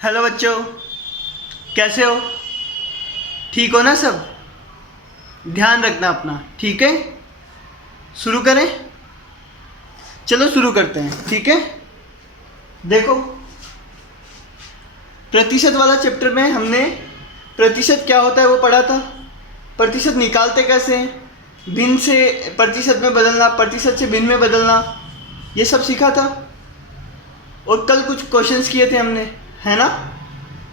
Hello बच्चों, कैसे हो? ठीक हो ना सब? ध्यान रखना अपना, ठीक है? शुरू करें? चलो शुरू करते हैं, ठीक है? देखो, प्रतिशत वाला चैप्टर में हमने प्रतिशत क्या होता है वो पढ़ा था। प्रतिशत निकालते कैसे हैं, भिन्न से प्रतिशत में बदलना, प्रतिशत से भिन्न में बदलना, ये सब सीखा था। और कल कुछ क्वेश्चंस किए थे हमने, है ना?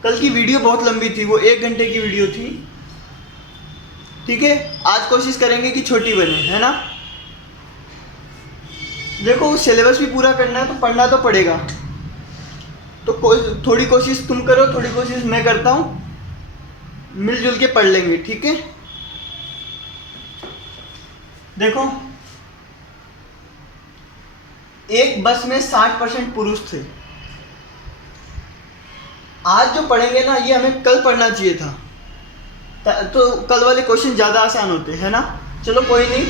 कल की वीडियो बहुत लंबी थी, वो 1 घंटे की वीडियो थी, ठीक है? आज कोशिश करेंगे कि छोटी बने, है ना? देखो, सिलेबस भी पूरा करना है तो पढ़ना तो पड़ेगा। तो थोड़ी कोशिश तुम करो, थोड़ी कोशिश मैं करता हूँ, मिलजुल के पढ़ लेंगे, ठीक है? देखो, एक बस में 60% पुरुष थे। आज जो पढ़ेंगे ना, ये हमें कल पढ़ना चाहिए था, तो कल वाले क्वेश्चन ज़्यादा आसान होते हैं ना। चलो कोई नहीं,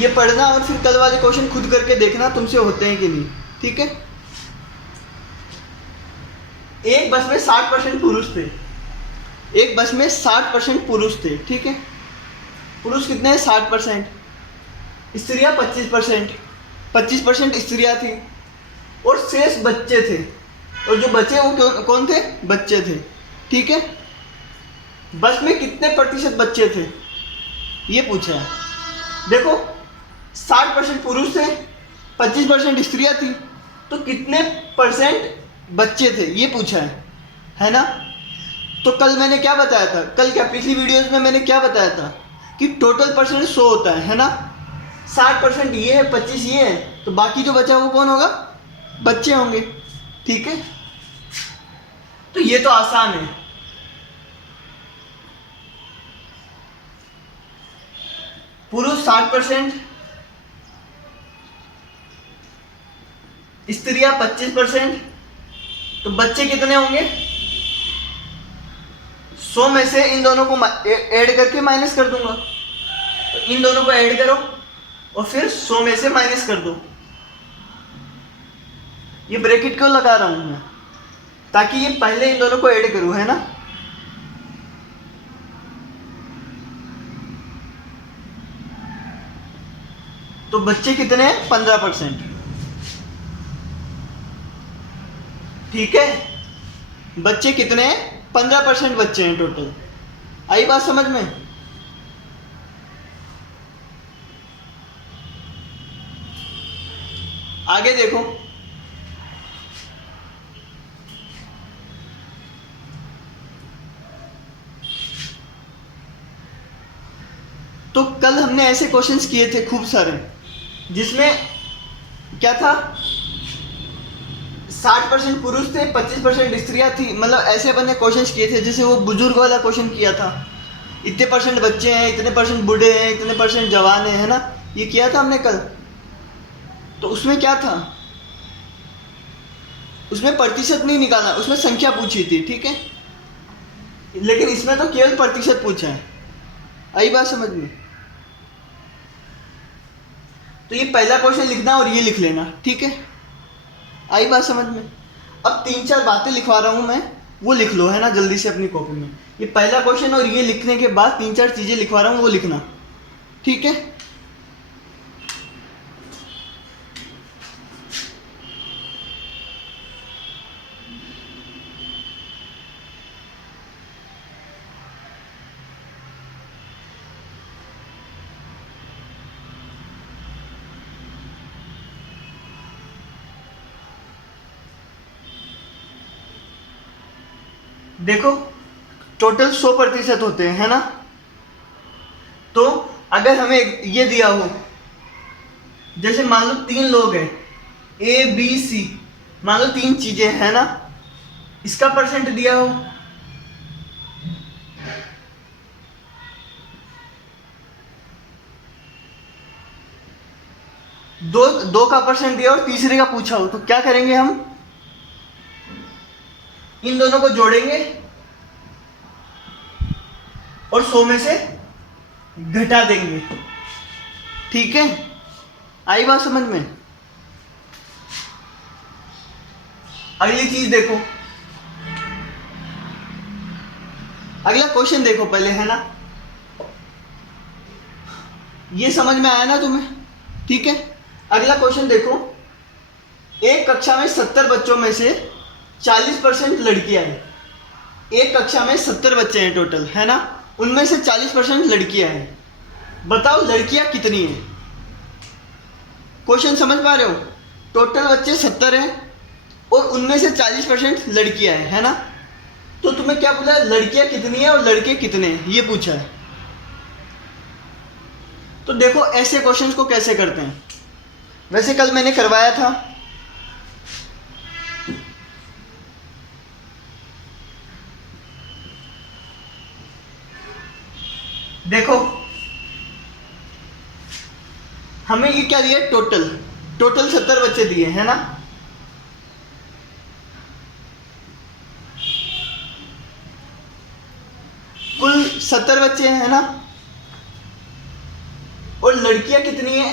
ये पढ़ना और फिर कल वाले क्वेश्चन खुद करके देखना तुमसे होते हैं कि नहीं, ठीक है? एक बस में 60% पुरुष थे। एक बस में 60% पुरुष थे, ठीक है? पुरुष कितने हैं? 60%। स्त्रियां 25%। 25% स्त्रियां थी और शेष बच्चे थे। और जो बचे वो कौन थे? बच्चे थे, ठीक है? बस में कितने प्रतिशत बच्चे थे ये पूछा है। देखो, 60% पुरुष थे, 25% स्त्रियां थी, तो कितने परसेंट बच्चे थे ये पूछा है ना? तो कल मैंने क्या बताया था, कल क्या पिछली वीडियोस में मैंने क्या बताया था कि टोटल परसेंट 100 होता है ना? 60% ये है, 25 ये है, तो बाकी जो बचा वो कौन होगा? बच्चे होंगे, ठीक है? तो ये तो आसान है। पुरुष 60%, स्त्रियां 25%, तो बच्चे कितने होंगे? 100 में से इन दोनों को ऐड करके माइनस कर दूंगा। तो इन दोनों को ऐड करो और फिर 100 में से माइनस कर दो। ये ब्रैकेट क्यों लगा रहा हूं मैं? ताकि ये पहले इन दोनों को ऐड करूं, है ना? तो बच्चे कितने हैं? 15%, ठीक है? बच्चे कितने हैं? 15% बच्चे हैं टोटल। आई बात समझ में? आगे देखो, तो कल हमने ऐसे क्वेश्चंस किए थे खूब सारे, जिसमें क्या था? 60% पुरुष थे, 25% स्त्रियां थी। मतलब ऐसे अपन ने क्वेश्चंस किए थे, जैसे वो बुजुर्ग वाला क्वेश्चन किया था, इतने परसेंट बच्चे हैं, इतने परसेंट बूढ़े हैं, इतने परसेंट जवान है ना? ये किया था हमने कल। तो उसमें क्या था? उसमें प्रतिशत नहीं निकाला, उसमें संख्या पूछी थी, ठीक है? लेकिन इसमें तो केवल प्रतिशत पूछा है। आई बात समझ में? तो ये पहला क्वेश्चन लिखना और ये लिख लेना, ठीक है? आई बात समझ में? अब 3-4 बातें लिखवा रहा हूं मैं, वो लिख लो, है ना, जल्दी से अपनी कॉपी में। ये पहला क्वेश्चन और ये लिखने के बाद 3-4 चीजें लिखवा रहा हूं, वो लिखना, ठीक है? देखो, टोटल 100% होते हैं, है ना? तो अगर हमें ये दिया हो, जैसे मान लो 3 लोग हैं, ए बी सी, मान लो 3 चीजें, है ना? इसका परसेंट दिया हो, दो का परसेंट दिया और तीसरे का पूछा हो, तो क्या करेंगे हम? इन दोनों को जोड़ेंगे और 100 में से घटा देंगे, ठीक है? आई बात समझ में? अगली चीज देखो, अगला क्वेश्चन देखो पहले, है ना, ये समझ में आया ना तुम्हें? ठीक है, अगला क्वेश्चन देखो। एक कक्षा में 70 बच्चों में से 40% लड़कियां हैं। एक कक्षा में 70 बच्चे हैं टोटल, है ना, उनमें से 40% लड़कियां हैं। बताओ लड़कियां कितनी हैं? क्वेश्चन समझ पा रहे हो? टोटल बच्चे 70 हैं और उनमें से 40% लड़कियां हैं, है ना। तो तुम्हें क्या बोला, लड़कियां कितनी है और लड़के कितने हैं, ये पूछा है। तो देखो ऐसे क्वेश्चंस को कैसे करते हैं। वैसे कल मैंने करवाया था, देखो हमें ये क्या दिया, टोटल 70 बच्चे दिए, है ना। कुल 70 बच्चे हैं, है ना, और लड़कियां कितनी है,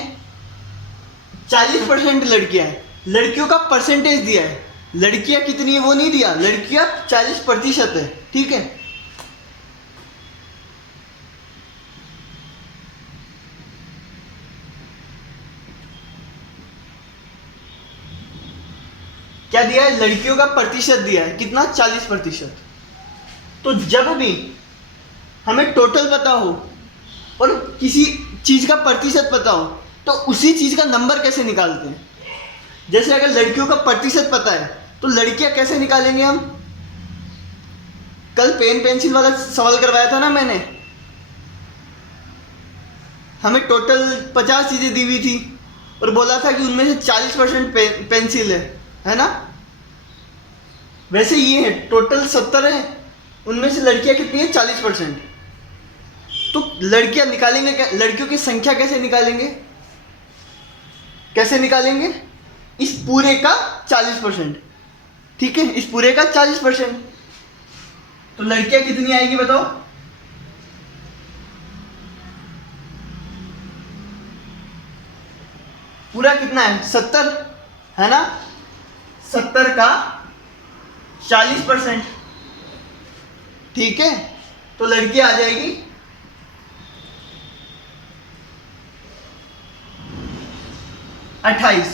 40% लड़कियां हैं। लड़कियों का परसेंटेज दिया है, लड़कियां कितनी है वो नहीं दिया, लड़कियां 40% है, ठीक है। क्या दिया है, लड़कियों का प्रतिशत दिया है, कितना, 40%। तो जब भी हमें टोटल पता हो और किसी चीज का प्रतिशत पता हो तो उसी चीज का नंबर कैसे निकालते हैं। जैसे अगर लड़कियों का प्रतिशत पता है तो लड़कियां कैसे निकालेंगे हम। कल पेन पेंसिल वाला सवाल करवाया था ना मैंने, हमें टोटल 50 चीजें दी हुई थी और बोला था कि उनमें से 40% पेंसिल है ना। वैसे ये है, टोटल 70 है, उनमें से लड़कियां कितनी है, 40%। तो लड़कियां निकालेंगे, लड़कियों की संख्या कैसे निकालेंगे, कैसे निकालेंगे, इस पूरे का 40%, ठीक है, इस पूरे का 40%। तो लड़कियां कितनी आएगी बताओ, पूरा कितना है, 70, है ना, 70 का 40%, ठीक है। तो लड़की आ जाएगी 28,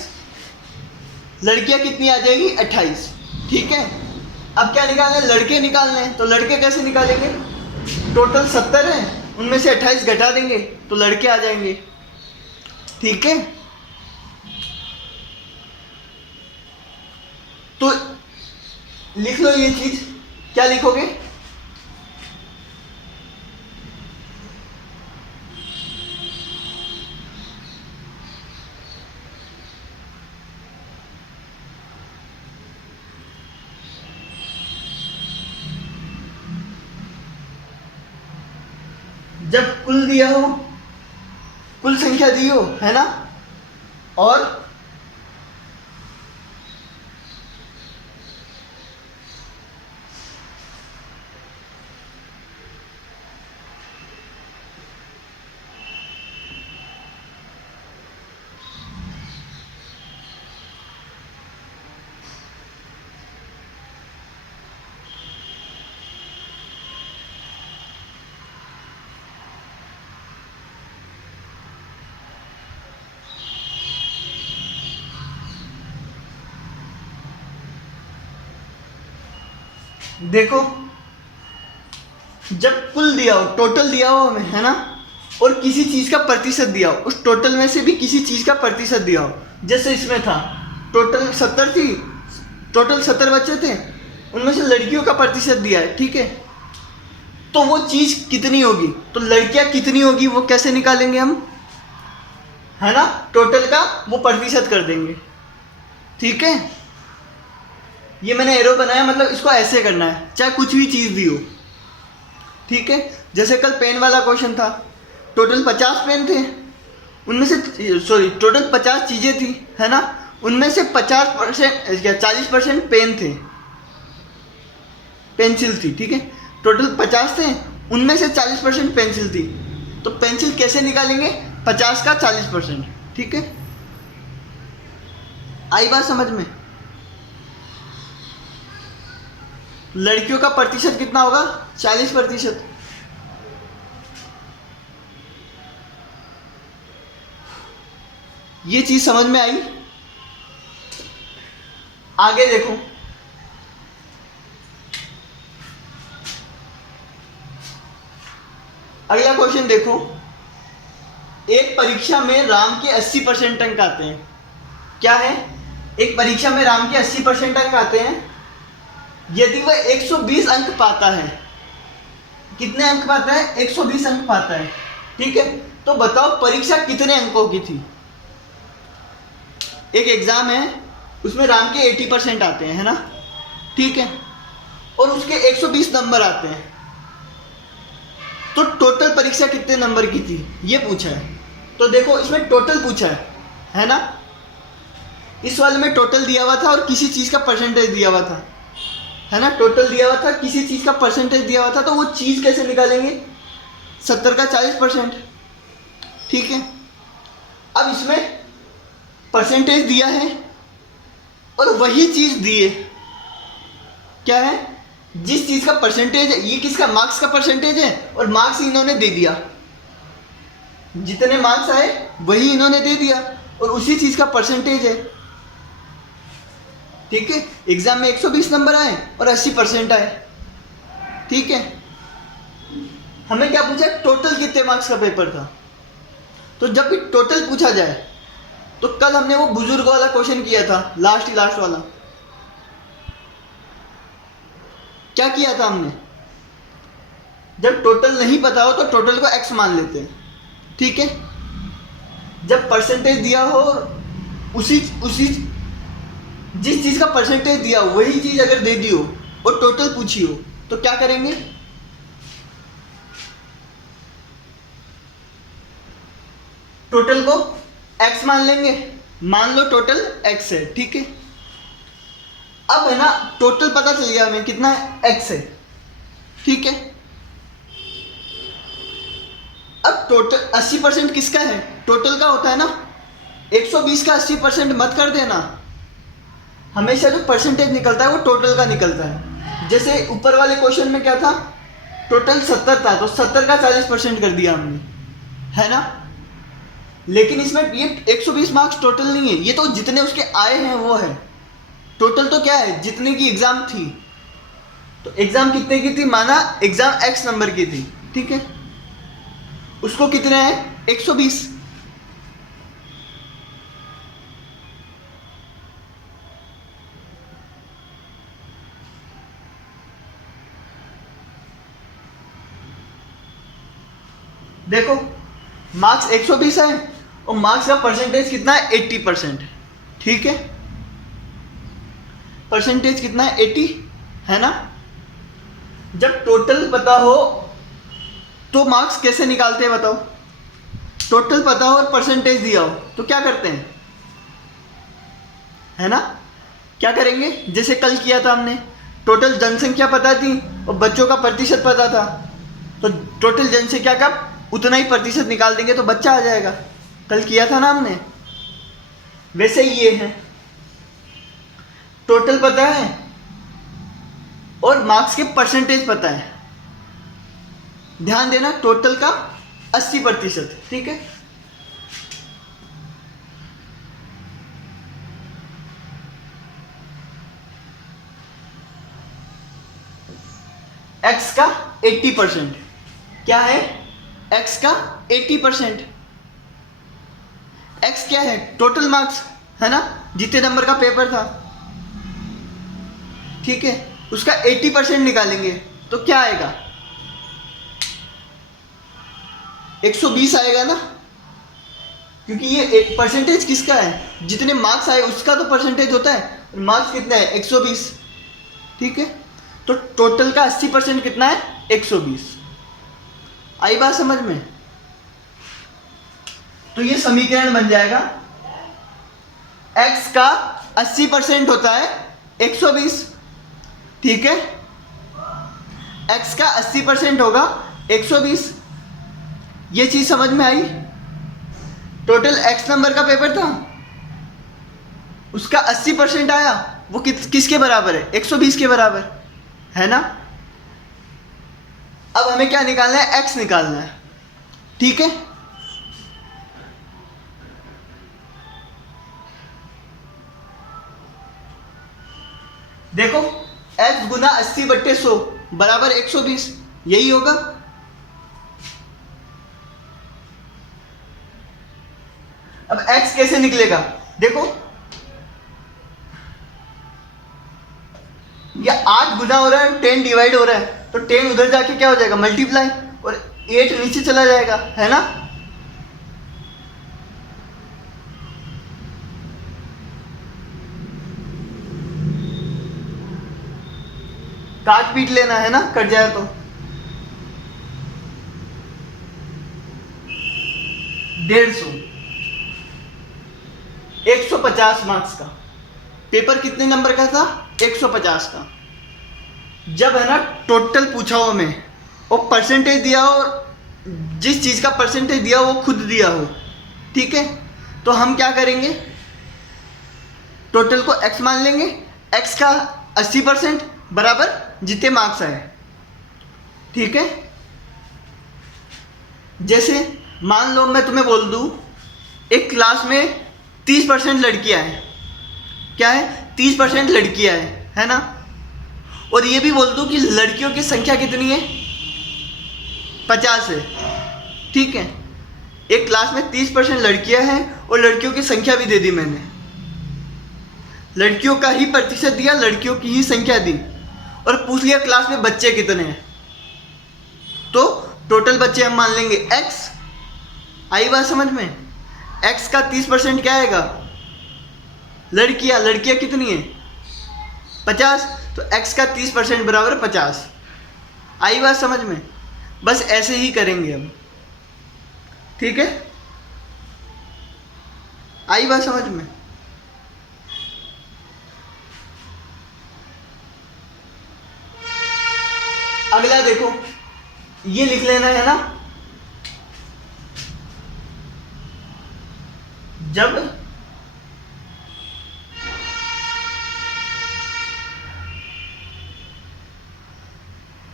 लड़कियां कितनी आ जाएगी, 28, ठीक है। अब क्या निकालना है, लड़के निकालने हैं। तो लड़के कैसे निकालेंगे, टोटल 70 है, उनमें से 28 घटा देंगे तो लड़के आ जाएंगे, ठीक है। तो लिख लो ये चीज, क्या लिखोगे, जब कुल दिया हो, कुल संख्या दी हो, है ना, और देखो जब कुल दिया हो, टोटल दिया हो हमें, है ना, और किसी चीज का प्रतिशत दिया हो, उस टोटल में से भी किसी चीज का प्रतिशत दिया हो। जैसे इसमें था टोटल 70 थी, टोटल 70 बच्चे थे, उनमें से लड़कियों का प्रतिशत दिया है, ठीक है। तो वो चीज कितनी होगी, तो लड़कियां कितनी होगी वो कैसे निकालेंगे हम, है ना, टोटल का वो प्रतिशत कर देंगे, ठीक है। ये मैंने एरो बनाया, मतलब इसको ऐसे करना है, चाहे कुछ भी चीज दी हो, ठीक है। जैसे कल पेन वाला क्वेश्चन था, टोटल 50 पेन थे, उनमें से टोटल 50 चीजें थी, है ना, उनमें से 50% या 40% पेन थे, पेंसिल थी, ठीक है। टोटल 50 थे, उनमें से 40% पेंसिल थी। तो पेंसिल कैसे निकालेंगे, 50 का 40%, ठीक है। आई बात समझ में? लड़कियों का प्रतिशत कितना होगा? 40%। ये चीज समझ में आई? आगे देखो, अगला क्वेश्चन देखो। एक परीक्षा में राम के 80% अंक आते हैं। क्या है? एक परीक्षा में राम के 80% अंक आते हैं। यदि वह 120 अंक पाता है, कितने अंक पाता है? 120 अंक पाता है। ठीक है, तो बताओ परीक्षा कितने अंकों की थी? एक एग्जाम है, उसमें राम के 80% आते हैं, है ना? ठीक है, और उसके 120 नंबर आते हैं, तो टोटल परीक्षा कितने नंबर की थी ये पूछा है। तो देखो इसमें टोटल पूछा है ना? इस वाले में टोटल दिया हुआ था और किसी चीज का परसेंटेज दिया हुआ था, है ना? टोटल दिया हुआ था, किसी चीज का परसेंटेज दिया हुआ था, तो वो चीज कैसे निकालेंगे? 70 का 40%। ठीक है, अब इसमें परसेंटेज दिया है और वही चीज दी है। क्या है? जिस चीज का परसेंटेज है, ये किसका? मार्क्स का परसेंटेज है, और मार्क्स इन्होंने दे दिया। जितने मार्क्स आए वही इन्होंने दे दिया, और उसी चीज का परसेंटेज है। ठीक है, एग्जाम में 120 नंबर आए और 80% आए। ठीक है, हमें क्या पूछा? टोटल कितने मार्क्स का पेपर था। तो जब भी टोटल पूछा जाए, तो कल हमने वो बुजुर्ग वाला क्वेश्चन किया था, लास्ट वाला। क्या किया था हमने? जब टोटल नहीं पता हो तो टोटल को x मान लेते हैं। ठीक है, जब परसेंटेज दिया हो, उसी जिस चीज का परसेंटेज दिया हो वही चीज अगर दे दी हो और टोटल पूछी हो, तो क्या करेंगे? टोटल को x मान लेंगे। मान लो टोटल x है। ठीक है, अब है ना, टोटल पता चल गया हमें कितना है? x है। ठीक है, अब टोटल 80% किसका है? टोटल का होता है ना। 120 का 80% मत कर देना, हमेशा जो परसेंटेज निकलता है वो टोटल का निकलता है। जैसे ऊपर वाले क्वेश्चन में क्या था? टोटल 70 था, तो 70 का 40% कर दिया हमने, है ना? लेकिन इसमें ये 120 मार्क्स टोटल नहीं है, ये तो जितने उसके आए हैं वो है। टोटल तो क्या है? जितने की एग्जाम थी। तो एग्जाम कितने की थी? माना एग्जाम x नंबर की थी। ठीक है, उसको कितने हैं? 120। देखो मार्क्स 120 है और मार्क्स का परसेंटेज कितना है? 80%। ठीक है, परसेंटेज कितना है? 80, है ना? जब टोटल पता हो तो मार्क्स कैसे निकालते हैं बताओ? टोटल पता हो और परसेंटेज दिया हो तो क्या करते हैं, है ना? क्या करेंगे? जैसे कल किया था हमने, टोटल जनसंख्या पता थी और बच्चों का प्रतिशत पता था, तो टोटल जनसंख्या का उतना ही प्रतिशत निकाल देंगे तो बच्चा आ जाएगा। कल किया था ना हमने। वैसे ही ये है, टोटल पता है और मार्क्स के परसेंटेज पता है। ध्यान देना, टोटल का 80%। ठीक है, x का 80%। क्या है? x का 80%। x क्या है? टोटल मार्क्स, है ना? जितने नंबर का पेपर था। ठीक है, उसका 80% निकालेंगे तो क्या आएगा? 120 आएगा ना, क्योंकि ये परसेंटेज किसका है? जितने मार्क्स आए उसका तो परसेंटेज होता है। मार्क्स कितने हैं? 120। ठीक है, तो टोटल का 80% कितना है? 120। आई बात समझ में? तो ये समीकरण बन जाएगा, x का 80% होता है 120। ठीक है, x का 80% होगा 120। ये चीज समझ में आई? टोटल x नंबर का पेपर था, उसका 80% आया, वो किसके बराबर है? 120 के बराबर। है ना। अब हमें क्या निकालना है, x निकालना है, ठीक है। देखो x गुना 80/100 बराबर 120, यही होगा। अब x कैसे निकलेगा, देखो या 8 गुना हो रहा है, 10 डिवाइड हो रहा है, तो 10 उधर जाके क्या हो जाएगा, मल्टीप्लाई, और 8 नीचे चला जाएगा, है ना। काट पीट लेना है ना, कट जाए तो। 150, 150 मार्क्स का पेपर कितने नंबर का था, 150 का। जब है ना टोटल पूछा हो हमें और परसेंटेज दिया हो, जिस चीज़ का परसेंटेज दिया हो वो खुद दिया हो, ठीक है, तो हम क्या करेंगे, टोटल को x मान लेंगे, x का 80% बराबर जितने मार्क्स आए, ठीक है। जैसे मान लो मैं तुम्हें बोल दूं एक क्लास में 30% लड़कियां हैं, क्या है, 30% लड़कियां हैं, है ना। और ये भी बोल दूं कि लड़कियों की संख्या कितनी है, 50 है, ठीक है। एक क्लास में 30% लड़कियां हैं और लड़कियों की संख्या भी दे दी मैंने, लड़कियों का ही प्रतिशत दिया, लड़कियों की ही संख्या दी, और पूछ लिया क्लास में बच्चे कितने हैं, तो टोटल बच्चे हम मान लेंगे x। आई बात समझ में, x का 30% क्या आएगा, लड़कियां, लड़कियां कितनी है 50, तो x का 30% बराबर 50। आई बात समझ में, बस ऐसे ही करेंगे हम, ठीक है। आई बात समझ में। अगला देखो, ये लिख लेना है ना, जब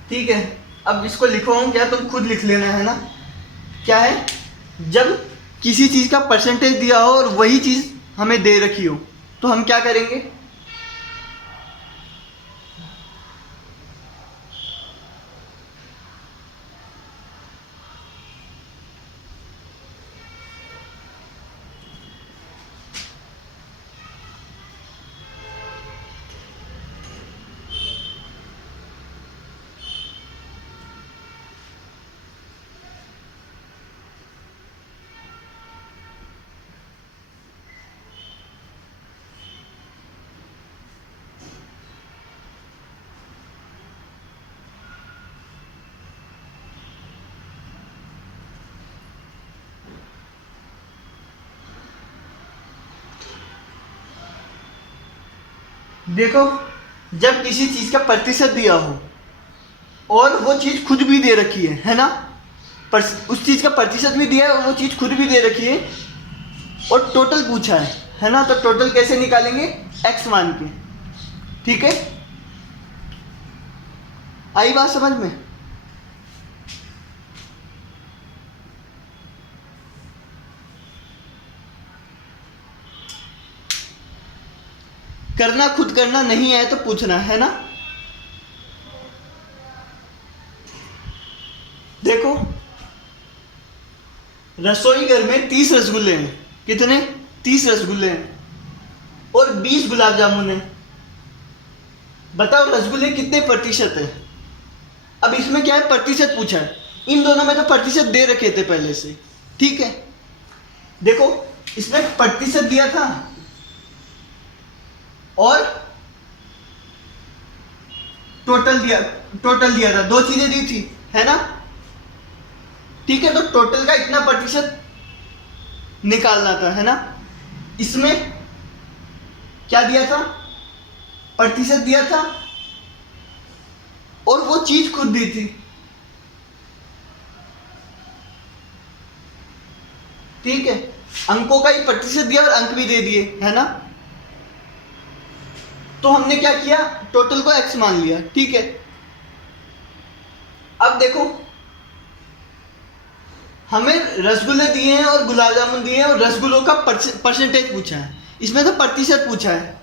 ठीक है, अब इसको लिखवाऊं क्या, तुम खुद लिख लेना है ना। क्या है, जब किसी चीज का परसेंटेज दिया हो और वही चीज हमें दे रखी हो, तो हम क्या करेंगे, देखो जब किसी चीज का प्रतिशत दिया हो और वो चीज खुद भी दे रखी है ना, पर उस चीज का प्रतिशत भी दिया है और वो चीज खुद भी दे रखी है, और टोटल पूछा है ना, तो टोटल कैसे निकालेंगे, x मान के, ठीक है। आई बात समझ में। करना खुद करना नहीं है तो पूछना, है ना। देखो रसोई घर में 30 रसगुल्ले हैं, कितने, 30 रसगुल्ले हैं, और 20 गुलाब जामुन है, बताओ रसगुल्ले कितने प्रतिशत है। अब इसमें क्या है, प्रतिशत पूछा है, इन दोनों में तो प्रतिशत दे रखे थे पहले से, ठीक है। देखो इसमें प्रतिशत दिया था और टोटल दिया था, दो चीजें दी थी, है ना, ठीक है। तो टोटल का इतना प्रतिशत निकालना था, है ना। इसमें क्या दिया था, प्रतिशत दिया था और वो चीज खुद दी थी, ठीक है। अंकों का ही प्रतिशत दिया और अंक भी दे दिए, है ना। तो हमने क्या किया, टोटल को x मान लिया, ठीक है। अब देखो, हमें रसगुल्ले दिए हैं और गुलाब जामुन दिए हैं और रसगुल्लों का परसेंटेज पूछा है, इसमें तो प्रतिशत पूछा है।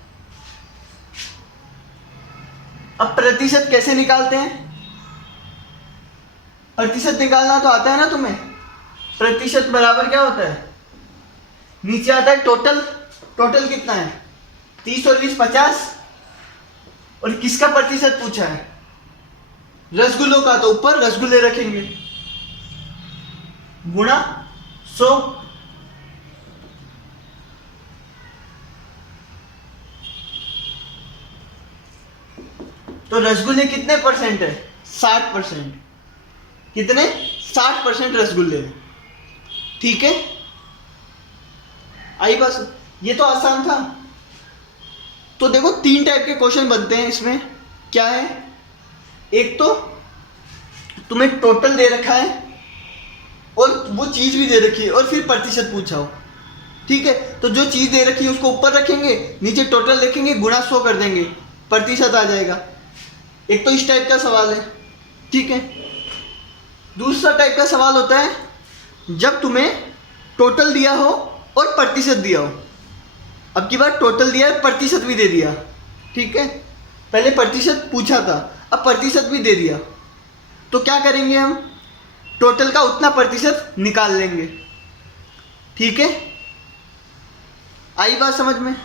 अब प्रतिशत कैसे निकालते हैं? प्रतिशत निकालना तो आता है ना तुम्हें। प्रतिशत बराबर क्या होता है? नीचे आता है टोटल। टोटल कितना है? 30 और 20 50। और किसका प्रतिशत पूछा है? रसगुल्लों का, तो ऊपर रसगुल्ले रखेंगे गुणा 100। तो रसगुल्ले कितने परसेंट है? 60%। कितने? 60% रसगुल्ले हैं। ठीक है, आई बस, ये तो आसान था। तो देखो 3 टाइप के क्वेश्चन बनते हैं इसमें। क्या है? एक तो तुम्हें टोटल दे रखा है और वो चीज भी दे रखी है और फिर प्रतिशत पूछा हो। ठीक है, तो जो चीज दे रखी है उसको ऊपर रखेंगे, नीचे टोटल लिखेंगे, गुणा 100 कर देंगे, प्रतिशत आ जाएगा। एक तो इस टाइप का सवाल है। ठीक है, दूसरा टाइप का सवाल होता है जब तुम्हें टोटल दिया हो और प्रतिशत दिया हो। अब की बार टोटल दिया है, प्रतिशत भी दे दिया। ठीक है, पहले प्रतिशत पूछा था, अब प्रतिशत भी दे दिया। तो क्या करेंगे हम? टोटल का उतना प्रतिशत निकाल लेंगे। ठीक है, आई बात समझ में?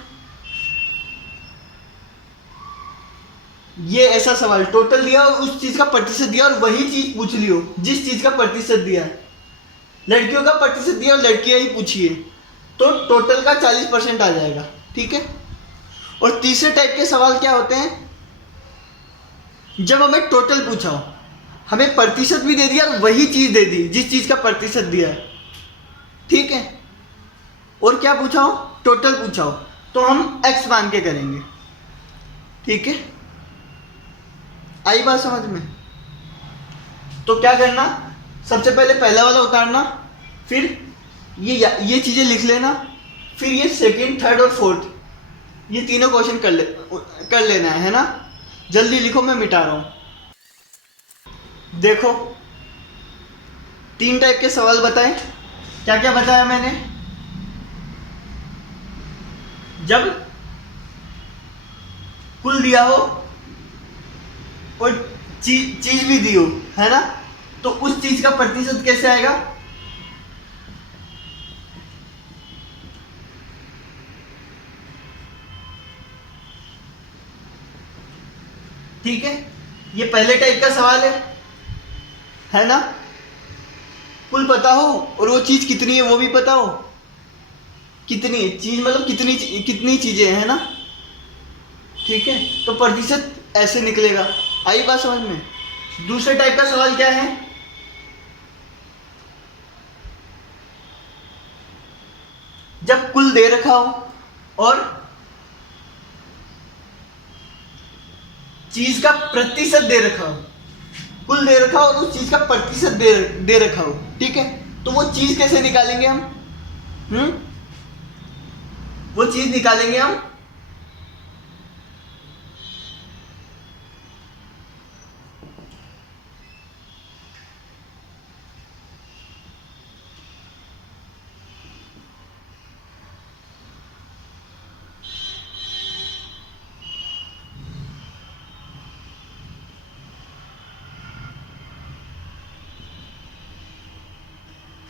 ये ऐसा सवाल, टोटल दिया और उस चीज का प्रतिशत दिया और वही चीज पूछ लियो जिस चीज का प्रतिशत दिया है। लड़कियों का प्रतिशत दिया और लड़कियां ही पूछिए, तो टोटल का 40% आ जाएगा। ठीक है, और तीसरे टाइप के सवाल क्या होते हैं? जब हमें टोटल पूछा हो, हमें प्रतिशत भी दे दिया और वही चीज दे दी जिस चीज का प्रतिशत दिया है। ठीक है, और क्या पूछा हो? टोटल पूछा हो, तो हम x मान के करेंगे। ठीक है, आई बात समझ में? तो क्या करना? सबसे पहले पहला वाला उतारना, फिर ये चीजें लिख लेना, फिर ये सेकंड, थर्ड और फोर्थ, ये तीनों क्वेश्चन कर लेना है ना? जल्दी लिखो, मैं मिटा रहा हूं। देखो 3 टाइप के सवाल बताए। क्या क्या बताया मैंने? जब कुल दिया हो और चीज भी दी हो, है ना? तो उस चीज का प्रतिशत कैसे आएगा? ठीक है, ये पहले टाइप का सवाल है ना? कुल पता हो और वो चीज कितनी है वो भी पता हो। कितनी है चीज, मतलब कितनी चीजें हैं, है ना? ठीक है, तो प्रतिशत ऐसे निकलेगा। आई बात समझ में? दूसरे टाइप का सवाल क्या है? जब कुल दे रखा हो और चीज का प्रतिशत दे रखा हो। कुल दे रखा हो और उस चीज का प्रतिशत दे रखा हो। ठीक है, तो वो चीज कैसे निकालेंगे हम? वो चीज निकालेंगे हम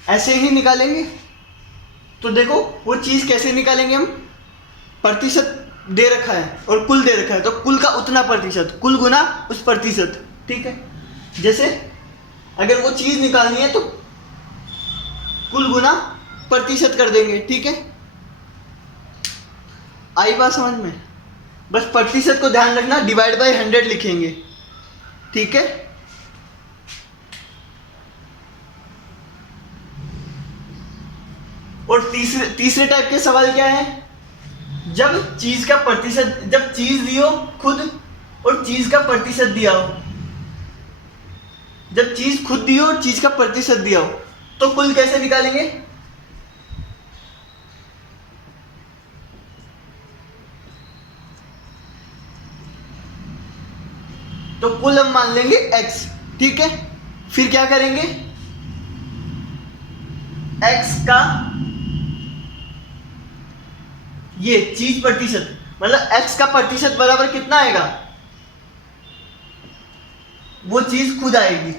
ऐसे ही निकालेंगे। तो देखो वो चीज कैसे निकालेंगे हम? प्रतिशत दे रखा है और कुल दे रखा है, तो कुल का उतना प्रतिशत, कुल गुना उस प्रतिशत। ठीक है, जैसे अगर वो चीज निकालनी है तो कुल गुना प्रतिशत कर देंगे। ठीक है, आई बात समझ में? बस प्रतिशत को ध्यान रखना, डिवाइड बाय 100 लिखेंगे। ठीक है, और तीसरे टाइप के सवाल क्या है? जब चीज का प्रतिशत, जब चीज दी हो खुद और चीज का प्रतिशत दिया हो। जब चीज खुद दी हो और चीज का प्रतिशत दिया हो, तो कुल कैसे निकालेंगे? तो कुल हम मान लेंगे x। ठीक है, फिर क्या करेंगे, x का ये चीज प्रतिशत, मतलब x का प्रतिशत बराबर कितना आएगा, वो चीज खुद आएगी।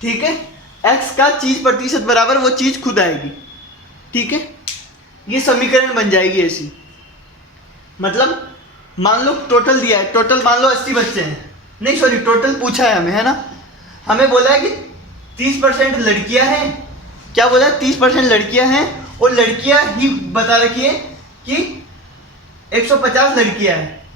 ठीक है, x का चीज प्रतिशत बराबर वो चीज खुद आएगी। ठीक है, ये समीकरण बन जाएगी ऐसी। मतलब मान लो टोटल दिया है, टोटल मान लो 80 बच्चे हैं, नहीं सॉरी टोटल पूछा है हमें, है ना, हमें बोला है कि 30% लड़कियां हैं, क्या बोला है 30% लड़कियां हैं, और लड़कियां ही बता रखी है कि 150 लड़कियां हैं।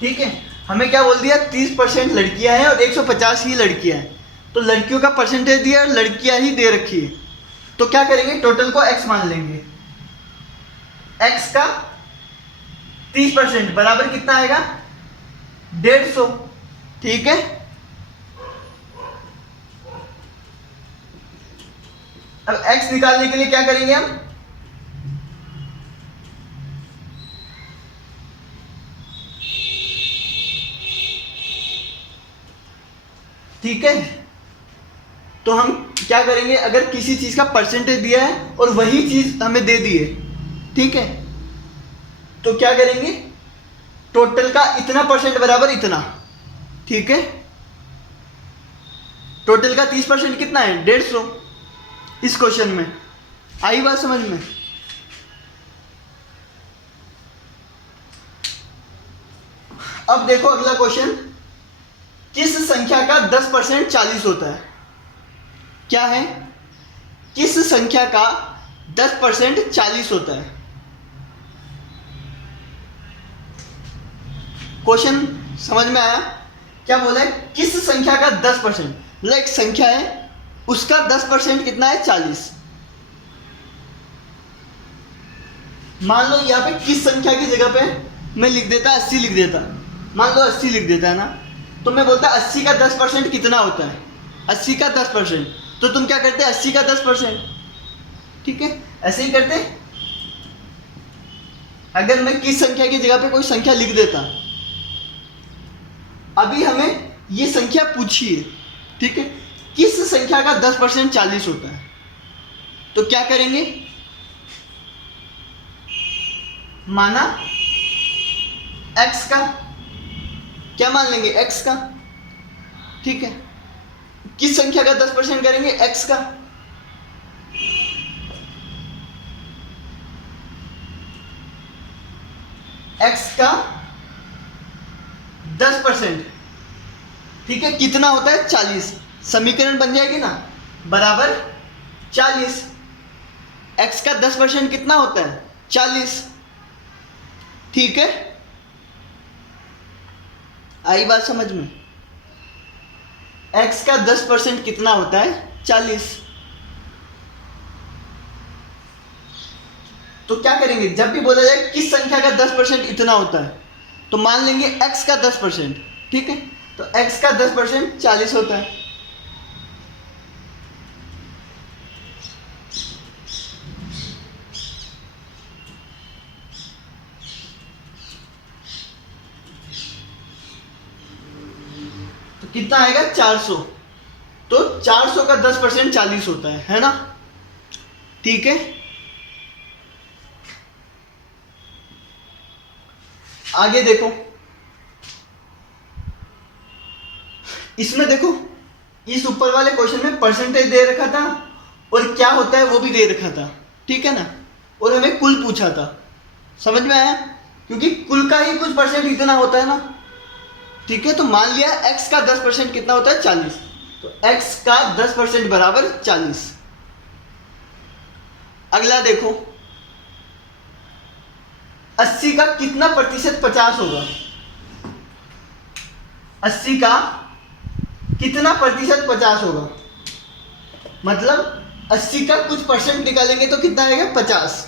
ठीक है, हमें क्या बोल दिया 30% लड़कियां हैं और 150 ही लड़कियां हैं, तो लड़कियों का परसेंटेज दिया और लड़कियां ही दे रखी है, तो क्या करेंगे टोटल को x मान लेंगे, x का 30% बराबर कितना आएगा 150। ठीक है, अब x निकालने के लिए क्या करेंगे हम, ठीक है, तो हम क्या करेंगे, अगर किसी चीज का परसेंटेज दिया है और वही चीज हमें दे दी है, ठीक है, तो क्या करेंगे टोटल का इतना परसेंट बराबर इतना। ठीक है, टोटल का 30% कितना है 150 इस क्वेश्चन में। आई बात समझ में। अब देखो अगला क्वेश्चन, किस संख्या का 10% 40 होता है। क्या है, किस संख्या का 10% 40 होता है। क्वेश्चन समझ में आया, क्या बोला है, किस संख्या का 10%, मतलब एक संख्या है उसका 10% कितना है 40। मान लो यहाँ पे किस संख्या की जगह पे मैं लिख देता 80 लिख देता, मान लो 80 लिख देता है ना, तो मैं बोलता 80 का 10% कितना होता है, 80 का 10%, तो तुम क्या करते 80 का 10%। ठीक है, ऐसे ही करते। अगर मैं किस संख्या की जगह पे कोई संख्या लिख देता, अभी हमें ये संख्या पूछी है, ठीक है, किस संख्या का 10% 40 होता है, तो क्या करेंगे, माना x का, क्या मान लेंगे x का। ठीक है, किस संख्या का 10% करेंगे x का, x का 10%। ठीक है, कितना होता है 40, समीकरण बन जाएगी ना, बराबर 40, x का 10% कितना होता है 40। ठीक है, आई बात समझ में, x का 10% कितना होता है 40। तो क्या करेंगे, जब भी बोला जाए किस संख्या का 10% इतना होता है, तो मान लेंगे x का 10%। ठीक है, तो x का 10% 40 होता है। तो कितना आएगा 400, तो 400 का 10% 40 होता है ना। ठीक है, आगे देखो, इसमें देखो इस ऊपर वाले क्वेश्चन में परसेंटेज दे रखा था और क्या होता है वो भी दे रखा था। ठीक है ना, और हमें कुल पूछा था, समझ में आया, क्योंकि कुल का ही कुछ परसेंट इतना होता है ना। ठीक है, तो मान लिया x का 10% कितना होता है 40, तो x का 10% बराबर 40। अगला देखो, 80 का कितना प्रतिशत 50 होगा, 80 का कितना प्रतिशत 50 होगा, मतलब 80 का कुछ परसेंट निकालेंगे तो कितना आएगा 50।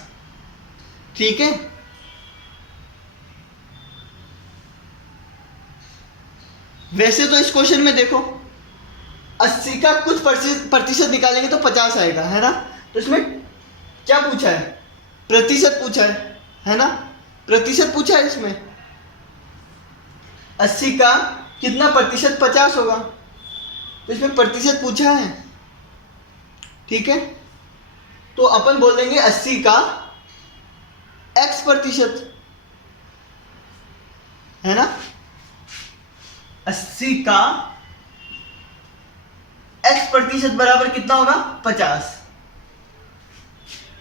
ठीक है, वैसे तो इस क्वेश्चन में देखो 80 का कुछ प्रतिशत निकालेंगे तो 50 आएगा, है ना। तो इसमें क्या पूछा है, प्रतिशत पूछा है ना, प्रतिशत पूछा है इसमें। 80 का कितना प्रतिशत 50 होगा, तो इसमें प्रतिशत पूछा है, ठीक है। तो अपन बोल देंगे 80 का x प्रतिशत, है ना। 80 का x प्रतिशत बराबर कितना होगा 50,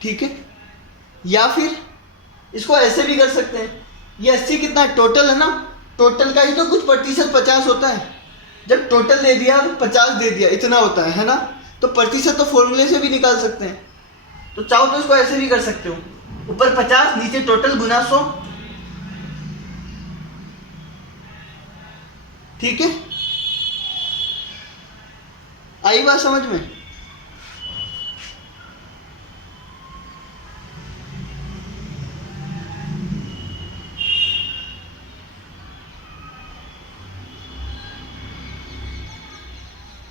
ठीक है। या फिर इसको ऐसे भी कर सकते हैं, ये 80 कितना है टोटल है ना, टोटल का ही तो कुछ प्रतिशत 50 होता है। जब टोटल दे दिया और 50 दे दिया इतना होता है ना। तो प्रतिशत तो फॉर्मूले से भी निकाल सकते हैं। तो चाहो तो इसको ऐसे भी कर सकते हो, ऊपर 50 नीचे टोटल गुना 100, ठीक है। आई बात समझ में।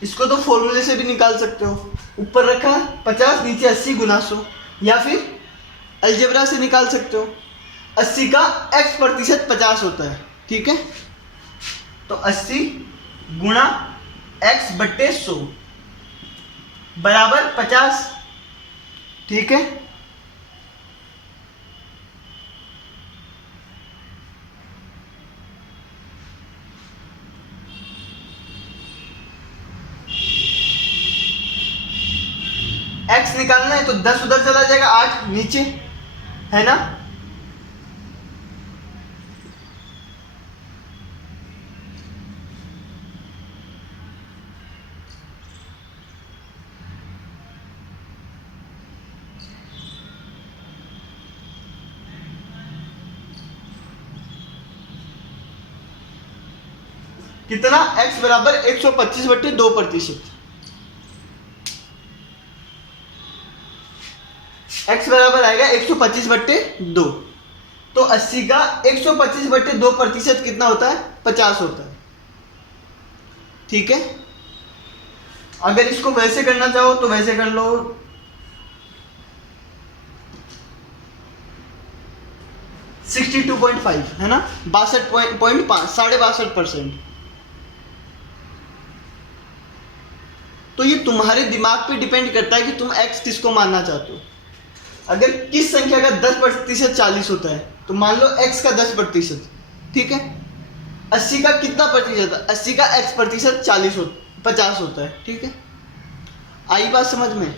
इसको तो फॉर्मूले से भी निकाल सकते हो, ऊपर रखा 50 नीचे 80 गुना 100, या फिर अलजेब्रा से निकाल सकते हो। 80 का x प्रतिशत 50 होता है, ठीक है। तो 80 गुणा x बट्टे 100 बराबर 50, ठीक है। x निकालना है तो 10 उधर चला जाएगा, 8 नीचे, है ना। कितना x बराबर 125 बट्टे 2 प्रतिशत, x बराबर आएगा 125 बट्टे 2। तो 80 का 125 बट्टे 2 प्रतिशत कितना होता है 50 होता है, ठीक है। अगर इसको वैसे करना चाहो तो वैसे कर लो, 62.5 है ना, 62.5 62.5%। तो ये तुम्हारे दिमाग पे डिपेंड करता है कि तुम x किसको मानना चाहते हो। अगर किस संख्या का 10% 40 होता है तो मान लो x का 10%, ठीक है। 80 का कितना प्रतिशत है, 80 का x प्रतिशत 50 होता है, ठीक है। आई बात समझ में,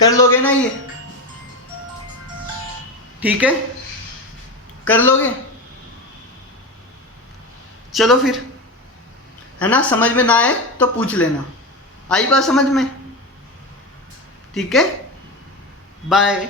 कर लोगे ना ये, ठीक है, कर लोगे। चलो फिर, है ना। समझ में ना आए तो पूछ लेना। आई बात समझ में, ठीक है। बाय।